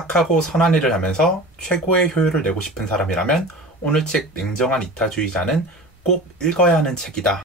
착하고 선한 일을 하면서 최고의 효율을 내고 싶은 사람이라면 오늘 책 냉정한 이타주의자는 꼭 읽어야 하는 책이다.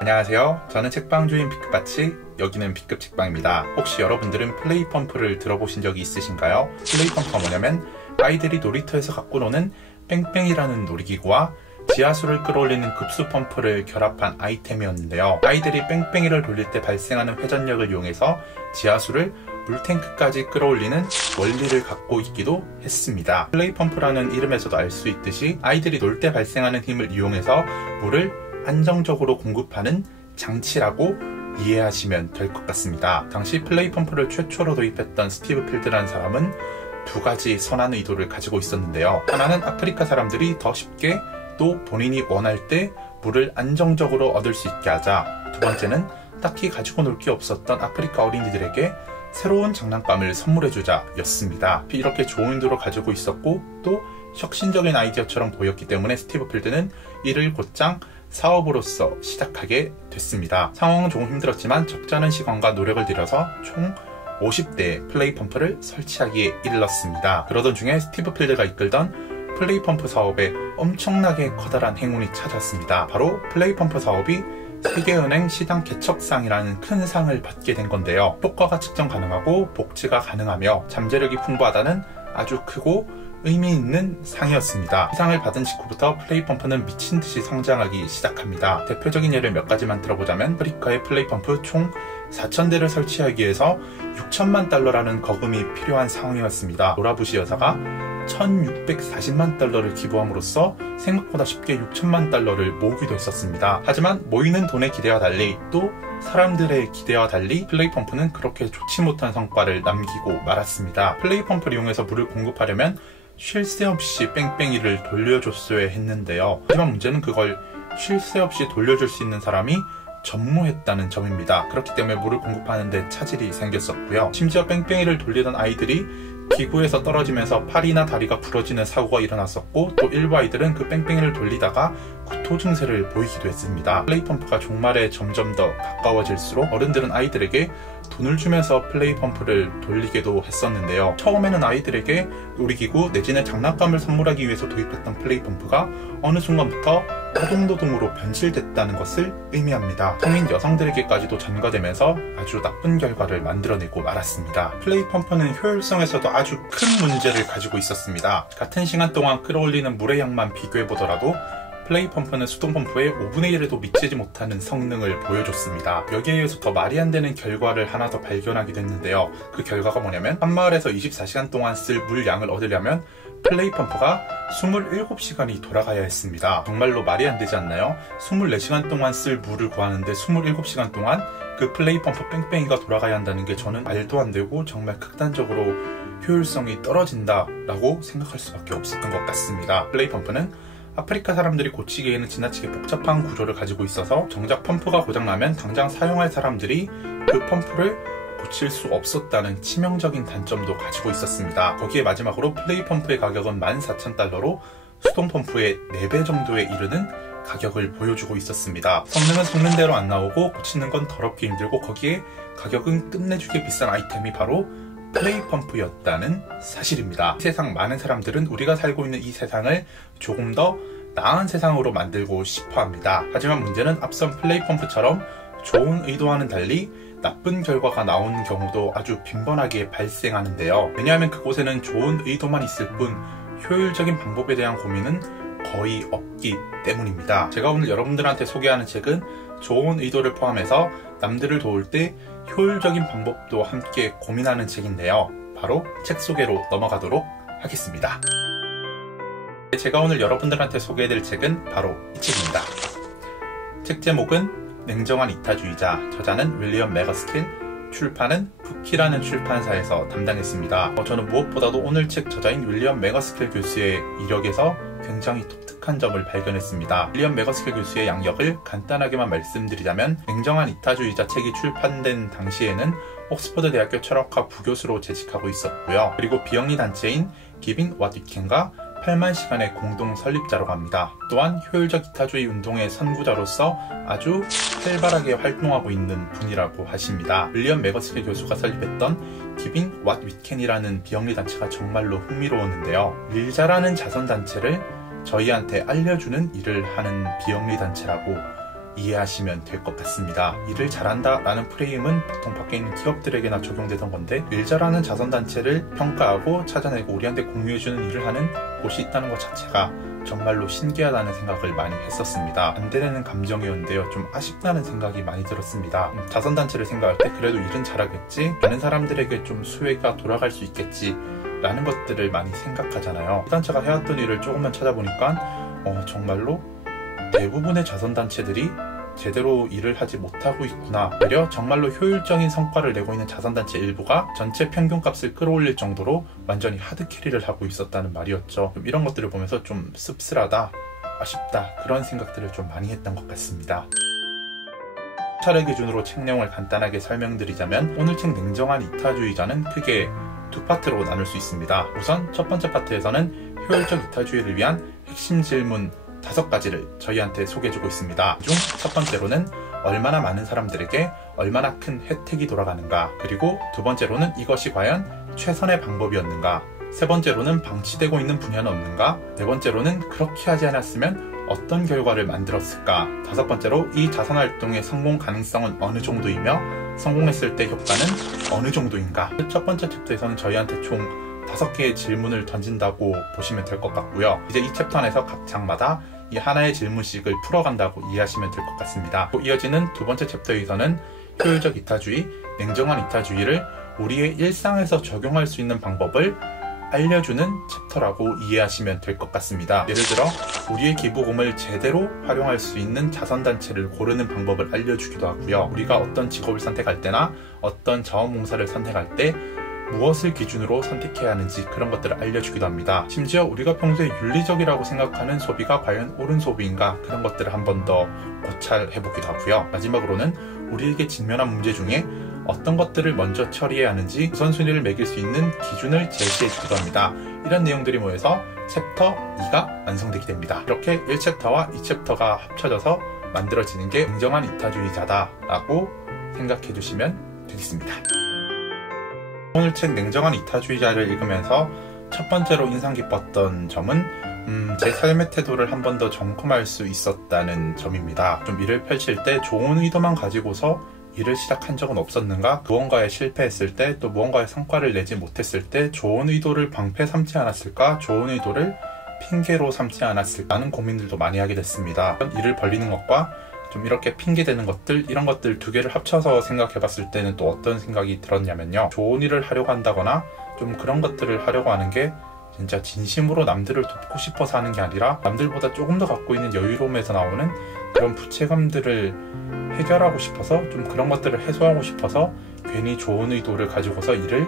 안녕하세요. 저는 책방주인 B급바치, 여기는 B급 책방입니다. 혹시 여러분들은 플레이펌프를 들어보신 적이 있으신가요? 플레이펌프가 뭐냐면 아이들이 놀이터에서 갖고 노는 뺑뺑이라는 놀이기구와 지하수를 끌어올리는 급수펌프를 결합한 아이템이었는데요. 아이들이 뺑뺑이를 돌릴 때 발생하는 회전력을 이용해서 지하수를 물탱크까지 끌어올리는 원리를 갖고 있기도 했습니다. 플레이펌프라는 이름에서도 알 수 있듯이 아이들이 놀 때 발생하는 힘을 이용해서 물을 안정적으로 공급하는 장치라고 이해하시면 될 것 같습니다. 당시 플레이펌프를 최초로 도입했던 스티브 필드라는 사람은 두 가지 선한 의도를 가지고 있었는데요. 하나는 아프리카 사람들이 더 쉽게 또 본인이 원할 때 물을 안정적으로 얻을 수 있게 하자. 두 번째는 딱히 가지고 놀 게 없었던 아프리카 어린이들에게 새로운 장난감을 선물해주자 였습니다. 이렇게 좋은 의도를 가지고 있었고 또 혁신적인 아이디어처럼 보였기 때문에 스티브 필드는 이를 곧장 사업으로서 시작하게 됐습니다. 상황은 조금 힘들었지만 적잖은 시간과 노력을 들여서 총 50대의 플레이펌프를 설치하기에 이르렀습니다. 그러던 중에 스티브 필드가 이끌던 플레이펌프 사업에 엄청나게 커다란 행운이 찾아왔습니다. 바로 플레이펌프 사업이 세계은행 시장 개척상이라는 큰 상을 받게 된 건데요. 효과가 측정 가능하고 복지가 가능하며 잠재력이 풍부하다는 아주 크고 의미 있는 상이었습니다. 이 상을 받은 직후부터 플레이펌프는 미친 듯이 성장하기 시작합니다. 대표적인 예를 몇 가지만 들어보자면 아프리카의 플레이펌프 총 4,000대를 설치하기 위해서 6천만 달러라는 거금이 필요한 상황이었습니다. 노라부시 여사가 1,640만 달러를 기부함으로써 생각보다 쉽게 6천만 달러를 모으기도 했었습니다. 하지만 모이는 돈의 기대와 달리 또 사람들의 기대와 달리 플레이펌프는 그렇게 좋지 못한 성과를 남기고 말았습니다. 플레이펌프를 이용해서 물을 공급하려면 쉴 새 없이 뺑뺑이를 돌려줬어야 했는데요. 하지만 문제는 그걸 쉴 새 없이 돌려줄 수 있는 사람이 전무했다는 점입니다. 그렇기 때문에 물을 공급하는 데 차질이 생겼었고요. 심지어 뺑뺑이를 돌리던 아이들이 기구에서 떨어지면서 팔이나 다리가 부러지는 사고가 일어났었고 또 일부 아이들은 그 뺑뺑이를 돌리다가 구토 증세를 보이기도 했습니다. 플레이펌프가 종말에 점점 더 가까워질수록 어른들은 아이들에게 돈을 주면서 플레이펌프를 돌리기도 했었는데요. 처음에는 아이들에게 놀이기구 내지는 장난감을 선물하기 위해서 도입했던 플레이펌프가 어느 순간부터 노동노동으로 변질됐다는 것을 의미합니다. 성인 여성들에게까지도 전가되면서 아주 나쁜 결과를 만들어내고 말았습니다. 플레이펌프는 효율성에서도 아주 큰 문제를 가지고 있었습니다. 같은 시간 동안 끌어올리는 물의 양만 비교해보더라도 플레이펌프는 수동펌프의 5분의 1에도 미치지 못하는 성능을 보여줬습니다. 여기에 의해서 더 말이 안 되는 결과를 하나 더 발견하게 됐는데요. 그 결과가 뭐냐면 한 마을에서 24시간 동안 쓸 물 양을 얻으려면 플레이펌프가 27시간이 돌아가야 했습니다. 정말로 말이 안 되지 않나요? 24시간 동안 쓸 물을 구하는데 27시간 동안 그 플레이펌프 뺑뺑이가 돌아가야 한다는 게 저는 말도 안 되고 정말 극단적으로 효율성이 떨어진다라고 생각할 수밖에 없었던 것 같습니다. 플레이펌프는 아프리카 사람들이 고치기에는 지나치게 복잡한 구조를 가지고 있어서 정작 펌프가 고장나면 당장 사용할 사람들이 그 펌프를 고칠 수 없었다는 치명적인 단점도 가지고 있었습니다. 거기에 마지막으로 플레이펌프의 가격은 14,000달러로 수동펌프의 4배 정도에 이르는 가격을 보여주고 있었습니다. 성능은 성능대로 안 나오고 고치는 건 더럽게 힘들고 거기에 가격은 끝내주게 비싼 아이템이 바로 플레이펌프였다는 사실입니다. 세상 많은 사람들은 우리가 살고 있는 이 세상을 조금 더 나은 세상으로 만들고 싶어 합니다. 하지만 문제는 앞선 플레이펌프처럼 좋은 의도와는 달리 나쁜 결과가 나오는 경우도 아주 빈번하게 발생하는데요. 왜냐하면 그곳에는 좋은 의도만 있을 뿐 효율적인 방법에 대한 고민은 거의 없기 때문입니다. 제가 오늘 여러분들한테 소개하는 책은 좋은 의도를 포함해서 남들을 도울 때 효율적인 방법도 함께 고민하는 책인데요. 바로 책 소개로 넘어가도록 하겠습니다. 제가 오늘 여러분들한테 소개해드릴 책은 바로 이 책입니다. 책 제목은 냉정한 이타주의자, 저자는 윌리엄 맥거스킬, 출판은 부키라는 출판사에서 담당했습니다. 저는 무엇보다도 오늘 책 저자인 윌리엄 맥거스킬 교수의 이력에서 굉장히 독특한 점을 발견했습니다. 윌리엄 맥거스킬 교수의 양력을 간단하게만 말씀드리자면 냉정한 이타주의자 책이 출판된 당시에는 옥스퍼드 대학교 철학과 부교수로 재직하고 있었고요. 그리고 비영리 단체인 Giving What You Can과 8만 시간의 공동 설립자라고 합니다. 또한 효율적 이타주의 운동의 선구자로서 아주 활발하게 활동하고 있는 분이라고 하십니다. 윌리엄 매거스키 교수가 설립했던 Giving What We Can이라는 비영리 단체가 정말로 흥미로웠는데요. 일 잘하는 자선단체를 저희한테 알려주는 일을 하는 비영리 단체라고 이해하시면 될 것 같습니다. 일을 잘한다 라는 프레임은 보통 밖에 있는 기업들에게나 적용되던 건데, 일 잘하는 자선단체를 평가하고 찾아내고 우리한테 공유해주는 일을 하는 곳이 있다는 것 자체가 정말로 신기하다는 생각을 많이 했었습니다. 반대되는 감정이었는데요. 좀 아쉽다는 생각이 많이 들었습니다. 자선단체를 생각할 때 그래도 일은 잘하겠지, 많은 사람들에게 좀 수혜가 돌아갈 수 있겠지 라는 것들을 많이 생각하잖아요. 이 단체가 해왔던 일을 조금만 찾아보니까 정말로 대부분의 자선단체들이 제대로 일을 하지 못하고 있구나. 오히려 정말로 효율적인 성과를 내고 있는 자선단체 일부가 전체 평균값을 끌어올릴 정도로 완전히 하드캐리를 하고 있었다는 말이었죠. 좀 이런 것들을 보면서 좀 씁쓸하다, 아쉽다, 그런 생각들을 좀 많이 했던 것 같습니다. 차례 기준으로 책 내용을 간단하게 설명드리자면, 오늘 책 냉정한 이타주의자는 크게 두 파트로 나눌 수 있습니다. 우선 첫 번째 파트에서는 효율적 이타주의를 위한 핵심 질문 5가지를 저희한테 소개해주고 있습니다. 중 첫 번째로는 얼마나 많은 사람들에게 얼마나 큰 혜택이 돌아가는가, 그리고 두 번째로는 이것이 과연 최선의 방법이었는가, 세 번째로는 방치되고 있는 분야는 없는가, 네 번째로는 그렇게 하지 않았으면 어떤 결과를 만들었을까, 다섯 번째로 이 자선활동의 성공 가능성은 어느 정도이며 성공했을 때 효과는 어느 정도인가. 첫 번째 챕터에서는 저희한테 총 5개의 질문을 던진다고 보시면 될 것 같고요. 이제 이 챕터 안에서 각 장마다 이 하나의 질문씩을 풀어간다고 이해하시면 될 것 같습니다. 이어지는 두 번째 챕터에서는 효율적 이타주의, 냉정한 이타주의를 우리의 일상에서 적용할 수 있는 방법을 알려주는 챕터라고 이해하시면 될 것 같습니다. 예를 들어 우리의 기부금을 제대로 활용할 수 있는 자선단체를 고르는 방법을 알려주기도 하고요. 우리가 어떤 직업을 선택할 때나 어떤 자원봉사를 선택할 때 무엇을 기준으로 선택해야 하는지 그런 것들을 알려주기도 합니다. 심지어 우리가 평소에 윤리적이라고 생각하는 소비가 과연 옳은 소비인가, 그런 것들을 한 번 더 고찰해보기도 하고요. 마지막으로는 우리에게 직면한 문제 중에 어떤 것들을 먼저 처리해야 하는지 우선순위를 매길 수 있는 기준을 제시해주기도 합니다. 이런 내용들이 모여서 챕터 2가 완성되게 됩니다. 이렇게 1챕터와 2챕터가 합쳐져서 만들어지는 게 냉정한 이타주의자다 라고 생각해주시면 되겠습니다. 오늘 책 냉정한 이타주의자를 읽으면서 첫 번째로 인상 깊었던 점은 제 삶의 태도를 한 번 더 점검할 수 있었다는 점입니다. 좀 일을 펼칠 때 좋은 의도만 가지고서 일을 시작한 적은 없었는가? 무언가에 실패했을 때, 또 무언가의 성과를 내지 못했을 때 좋은 의도를 방패 삼지 않았을까? 좋은 의도를 핑계로 삼지 않았을까? 하는 고민들도 많이 하게 됐습니다. 일을 벌리는 것과 좀 이렇게 핑계대는 것들, 이런 것들 두 개를 합쳐서 생각해봤을 때는 또 어떤 생각이 들었냐면요. 좋은 일을 하려고 한다거나 좀 그런 것들을 하려고 하는 게 진짜 진심으로 남들을 돕고 싶어서 하는 게 아니라 남들보다 조금 더 갖고 있는 여유로움에서 나오는 그런 부채감들을 해결하고 싶어서, 좀 그런 것들을 해소하고 싶어서 괜히 좋은 의도를 가지고서 일을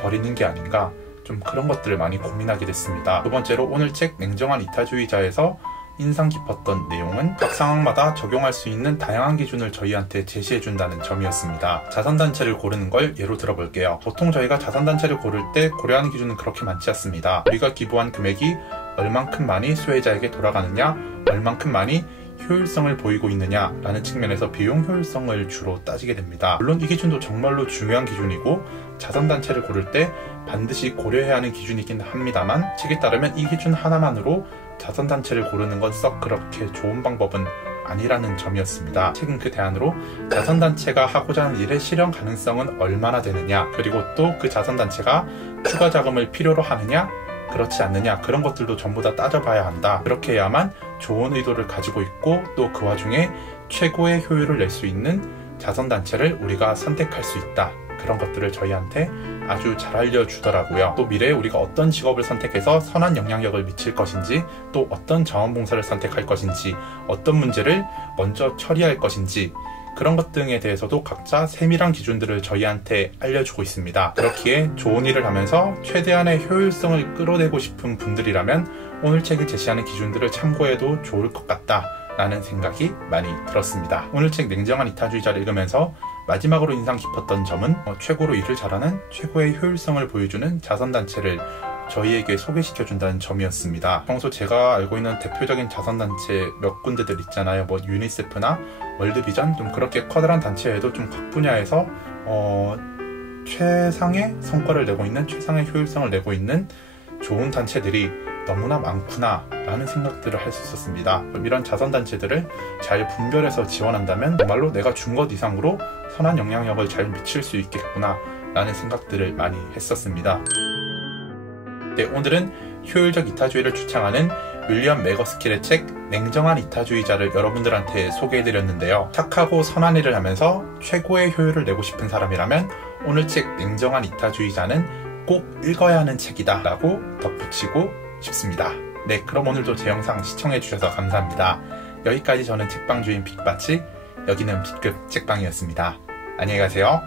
벌이는 게 아닌가, 좀 그런 것들을 많이 고민하게 됐습니다. 두 번째로 오늘 책 냉정한 이타주의자에서 인상 깊었던 내용은 각 상황마다 적용할 수 있는 다양한 기준을 저희한테 제시해준다는 점이었습니다. 자선단체를 고르는 걸 예로 들어볼게요. 보통 저희가 자선단체를 고를 때 고려하는 기준은 그렇게 많지 않습니다. 우리가 기부한 금액이 얼만큼 많이 수혜자에게 돌아가느냐, 얼만큼 많이 효율성을 보이고 있느냐 라는 측면에서 비용 효율성을 주로 따지게 됩니다. 물론 이 기준도 정말로 중요한 기준이고 자선단체를 고를 때 반드시 고려해야 하는 기준이긴 합니다만, 책에 따르면 이 기준 하나만으로 자선단체를 고르는 건 썩 그렇게 좋은 방법은 아니라는 점이었습니다. 책은 그 대안으로 자선단체가 하고자 하는 일의 실현 가능성은 얼마나 되느냐, 그리고 또 그 자선단체가 추가 자금을 필요로 하느냐 그렇지 않느냐, 그런 것들도 전부 다 따져봐야 한다. 그렇게 해야만 좋은 의도를 가지고 있고 또 그 와중에 최고의 효율을 낼 수 있는 자선단체를 우리가 선택할 수 있다. 그런 것들을 저희한테 아주 잘 알려주더라고요. 또 미래에 우리가 어떤 직업을 선택해서 선한 영향력을 미칠 것인지, 또 어떤 자원봉사를 선택할 것인지, 어떤 문제를 먼저 처리할 것인지, 그런 것 등에 대해서도 각자 세밀한 기준들을 저희한테 알려주고 있습니다. 그렇기에 좋은 일을 하면서 최대한의 효율성을 끌어내고 싶은 분들이라면 오늘 책이 제시하는 기준들을 참고해도 좋을 것 같다 라는 생각이 많이 들었습니다. 오늘 책 냉정한 이타주의자를 읽으면서 마지막으로 인상 깊었던 점은 최고로 일을 잘하는 최고의 효율성을 보여주는 자선단체를 저희에게 소개시켜준다는 점이었습니다. 평소 제가 알고 있는 대표적인 자선단체 몇 군데들 있잖아요. 뭐 유니세프나 월드비전, 좀 그렇게 커다란 단체에도 좀 각 분야에서 최상의 성과를 내고 있는, 최상의 효율성을 내고 있는 좋은 단체들이 너무나 많구나 라는 생각들을 할 수 있었습니다. 이런 자선단체들을 잘 분별해서 지원한다면 정말로 내가 준 것 이상으로 선한 영향력을 잘 미칠 수 있겠구나 라는 생각들을 많이 했었습니다. 네, 오늘은 효율적 이타주의를 주창하는 윌리엄 맥어스킬의 책 냉정한 이타주의자를 여러분들한테 소개해드렸는데요. 착하고 선한 일을 하면서 최고의 효율을 내고 싶은 사람이라면 오늘 책 냉정한 이타주의자는 꼭 읽어야 하는 책이다 라고 덧붙이고 싶습니다. 네, 그럼 오늘도 제 영상 시청해주셔서 감사합니다. 여기까지 저는 책방주인 빅바치, 여기는 B급 책방이었습니다. 안녕히 가세요.